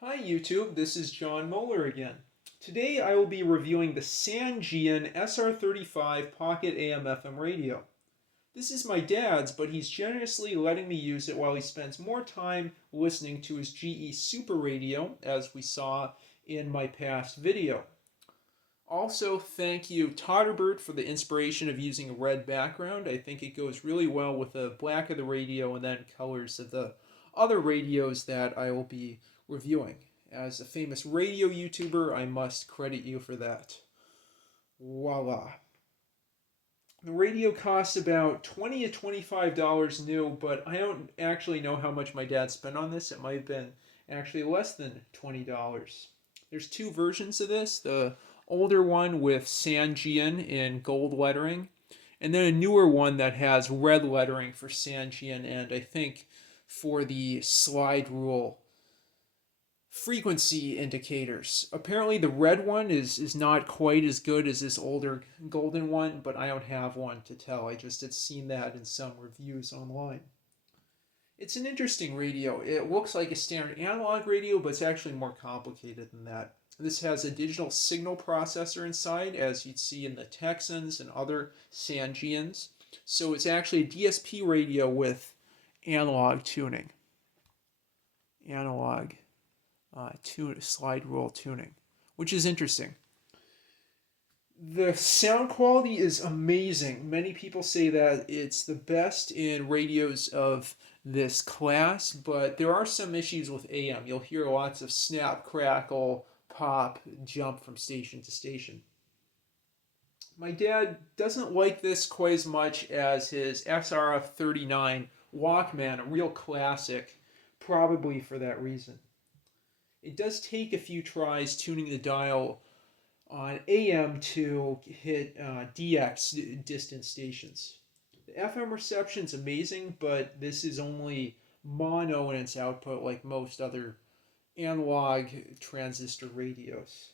Hi YouTube, this is John Moeller again. Today I will be reviewing the Sangean SR-35 Pocket AM FM radio. This is my dad's, but he's generously letting me use it while he spends more time listening to his GE Super Radio, as we saw in my past video. Also, thank you Totterbert for the inspiration of using a red background. I think it goes really well with the black of the radio and then colors of the other radios that I will be reviewing. As a famous radio YouTuber, I must credit you for that. Voila. The radio costs about $20 to $25 new, but I don't actually know how much my dad spent on this. It might have been actually less than $20. There's two versions of this. The older one with Sangean in gold lettering, and then a newer one that has red lettering for Sangean and I think for the slide rule frequency indicators. Apparently the red one is not quite as good as this older golden one, but I don't have one to tell. I just had seen that in some reviews online. It's an interesting radio. It looks like a standard analog radio, but it's actually more complicated than that. This has a digital signal processor inside, as you'd see in the Texans and other Sangeans. So it's actually a DSP radio with analog tuning. Analog slide rule tuning, which is interesting. The sound quality is amazing. Many people say that it's the best in radios of this class, but there are some issues with AM. You'll hear lots of snap, crackle, pop, jump from station to station. My dad doesn't like this quite as much as his SR-39 Walkman, a real classic, probably for that reason. It does take a few tries tuning the dial on AM to hit DX distance stations. The FM reception is amazing, but this is only mono in its output like most other analog transistor radios.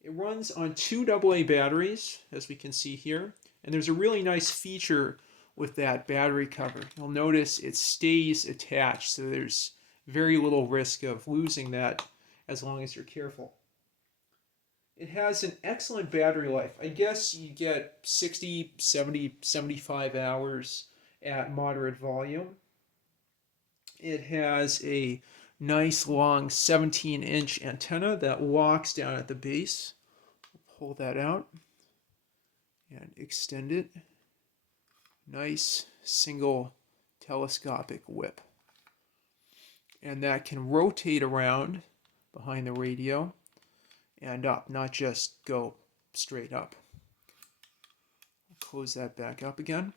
It runs on two AA batteries, as we can see here, and there's a really nice feature with that battery cover. You'll notice it stays attached, so there's very little risk of losing that as long as you're careful. It has an excellent battery life. I guess you get 60, 70, 75 hours at moderate volume. It has a nice long 17-inch antenna that locks down at the base. Pull that out and extend it. Nice single telescopic whip. And that can rotate around behind the radio and up, not just go straight up. Close that back up again.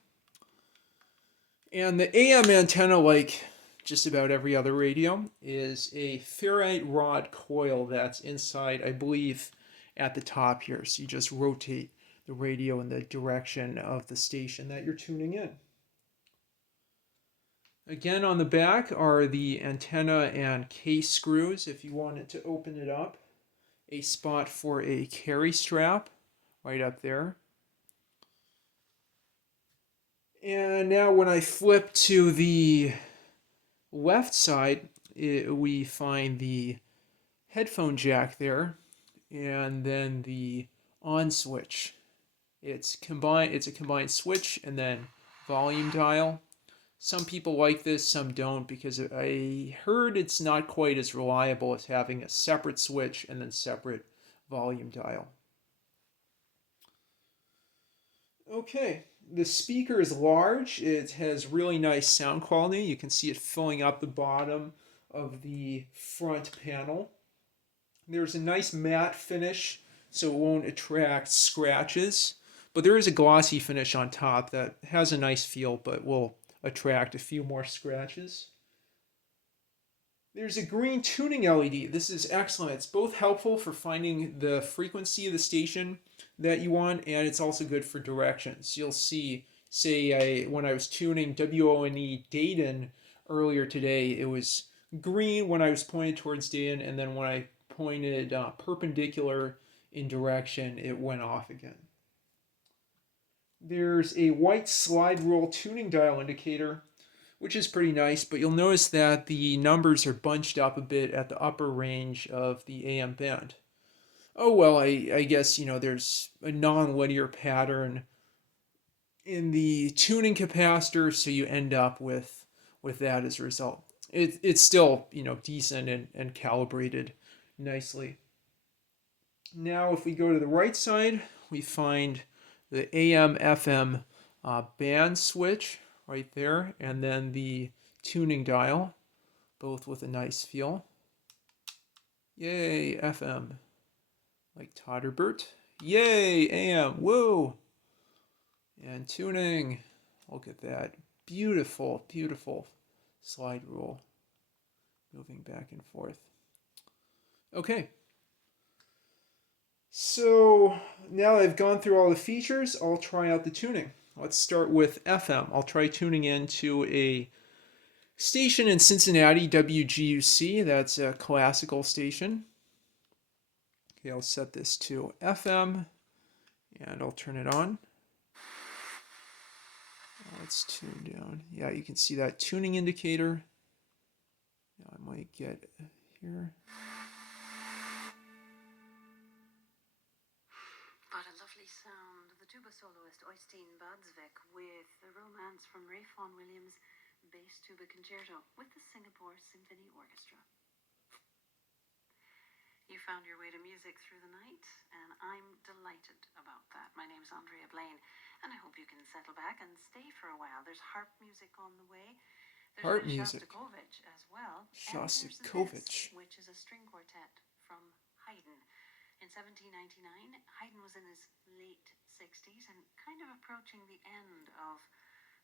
And the AM antenna, like just about every other radio, is a ferrite rod coil that's inside, I believe, at the top here. So you just rotate the radio in the direction of the station that you're tuning in. Again, on the back are the antenna and case screws if you wanted to open it up. A spot for a carry strap right up there. And now when I flip to the left side, we find the headphone jack there, and then the on switch. It's a combined switch and then volume dial. Some people like this, some don't, because I heard it's not quite as reliable as having a separate switch and then separate volume dial. Okay, the speaker is large. It has really nice sound quality. You can see it filling up the bottom of the front panel. There's a nice matte finish, so it won't attract scratches, but there is a glossy finish on top that has a nice feel, but will attract a few more scratches. There's a green tuning LED. This is excellent. It's both helpful for finding the frequency of the station that you want, and it's also good for directions. You'll see, say, when I was tuning WONE Dayton earlier today, it was green when I was pointed towards Dayton, and then when I pointed perpendicular in direction, it went off again. There's a white slide rule tuning dial indicator which is pretty nice, but you'll notice that the numbers are bunched up a bit at the upper range of the AM band. Oh well, I guess, there's a non-linear pattern in the tuning capacitor, so you end up with that as a result. It's still, decent and calibrated nicely. Now if we go to the right side, we find the AM FM band switch right there, and then the tuning dial, both with a nice feel. Yay, FM, like Todderbert. Yay, AM, whoa! And tuning, look at that. Beautiful, beautiful slide rule. Moving back and forth. Okay. So now that I've gone through all the features, I'll try out the tuning. Let's start with FM. I'll try tuning into a station in Cincinnati, WGUC. That's a classical station. Okay, I'll set this to FM and I'll turn it on. Let's tune down. Yeah, you can see that tuning indicator. I might get here. What a lovely sound. The tuba soloist Oystein Badsvik with the Romance from Ray Vaughan Williams bass tuba concerto with the Singapore Symphony Orchestra. You found your way to music through the night, and I'm delighted about that. My name's Andrea Blaine, and I hope you can settle back and stay for a while. There's harp music on the way. There's Harp music. Shostakovich as well. Shostakovich. Which is a string quartet from Haydn. In 1799, Haydn was in his late 60s and kind of approaching the end of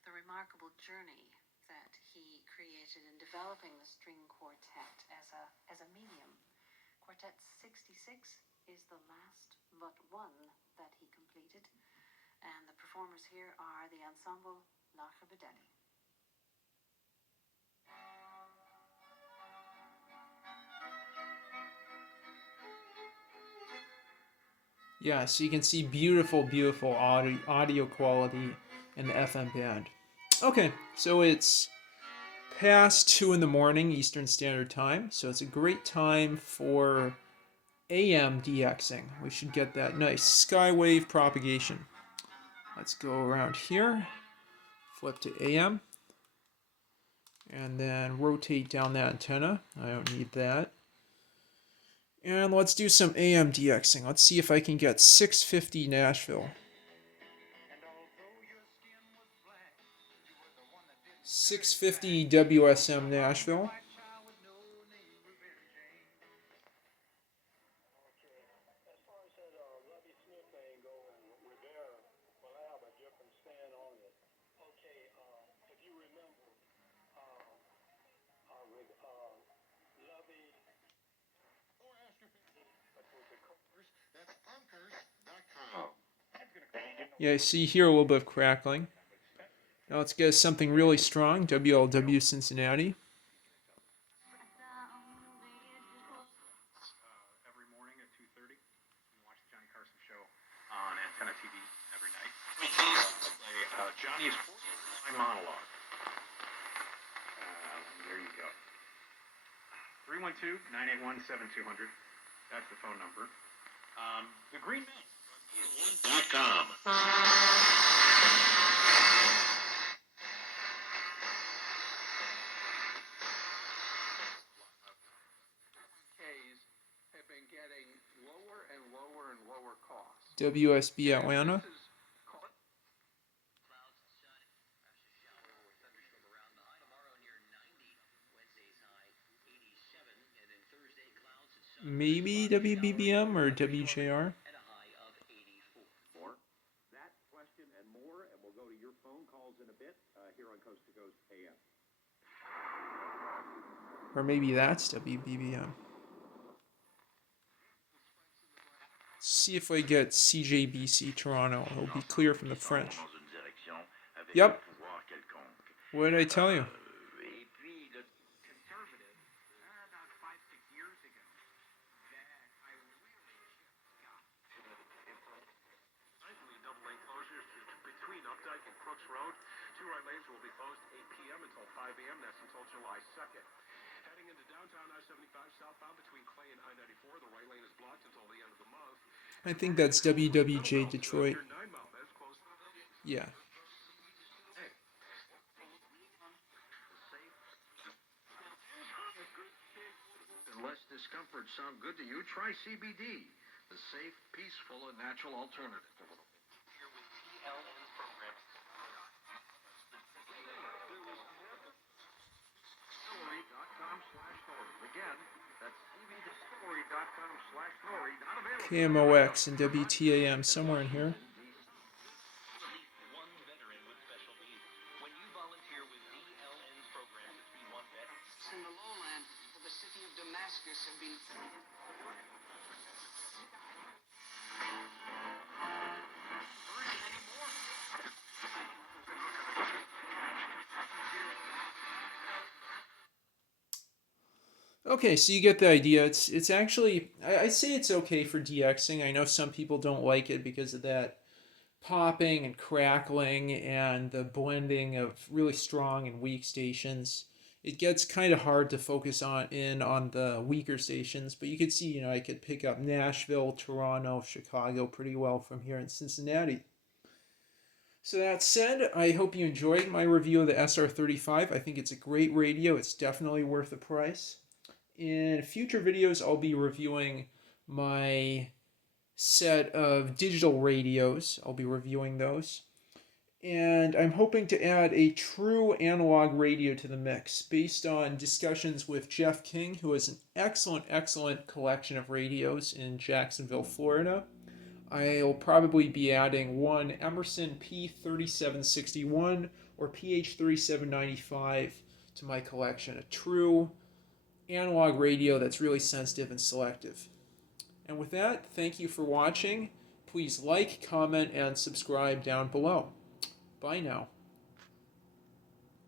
the remarkable journey that he created in developing the string quartet as a medium. Quartet 66 is the last but one that he completed, and the performers here are the ensemble La Rebedeli. Yeah, so you can see beautiful, beautiful audio quality in the FM band. Okay, so it's past 2 in the morning Eastern Standard Time, so it's a great time for AM DXing. We should get that nice skywave propagation. Let's go around here, flip to AM, and then rotate down that antenna. I don't need that. And let's do some AM DXing. Let's see if I can get 650 Nashville. 650 WSM Nashville. Yeah, I see here a little bit of crackling. Now let's get something really strong, WLW Cincinnati. Every morning at 2:30, you watch the Johnny Carson show on Antenna TV every night. Johnny's monologue. There you go. 312-981-7200. That's the phone number. The Green Man. .com. Have been getting lower and lower and lower costs. WSB Atlanta. Maybe WBBM or WJR. That question and more, and we'll go to your phone calls in a bit here on Coast to Coast AM. Or maybe that's WBBM. See if I get CJBC Toronto. It'll be clear from the French. Yep. What did I tell you? AM. That's until July 2nd. Heading into downtown I-75 southbound between Clay and I-94. The right lane is blocked until the end of the month. I think that's WWJ Detroit. Near 9 Mile, that's closed. Yeah. Hey. Less discomfort sound good to you? Try CBD, the safe, peaceful, and natural alternative. Here with PLN's program. Distillery.com/Nori. Again, that's cbdistillery.com/Nori. Not available. KMOX and WTAM somewhere in here. One veteran with special needs. When you volunteer with PLN's program to be one vet, In the lowland of the city of Damascus have been Okay, so you get the idea. It's actually I say it's okay for DXing. I know some people don't like it because of that popping and crackling and the blending of really strong and weak stations. It gets kind of hard to focus on the weaker stations, but you could see, I could pick up Nashville, Toronto, Chicago pretty well from here in Cincinnati. So that said, I hope you enjoyed my review of the SR-35. I think it's a great radio. It's definitely worth the price. In future videos, I'll be reviewing my set of digital radios. I'll be reviewing those. And I'm hoping to add a true analog radio to the mix based on discussions with Jeff King, who has an excellent collection of radios in Jacksonville, Florida. I'll probably be adding one Emerson P3761 or PH3795 to my collection, a true analog radio that's really sensitive and selective. And with that, thank you for watching. Please like, comment, and subscribe down below. Bye now.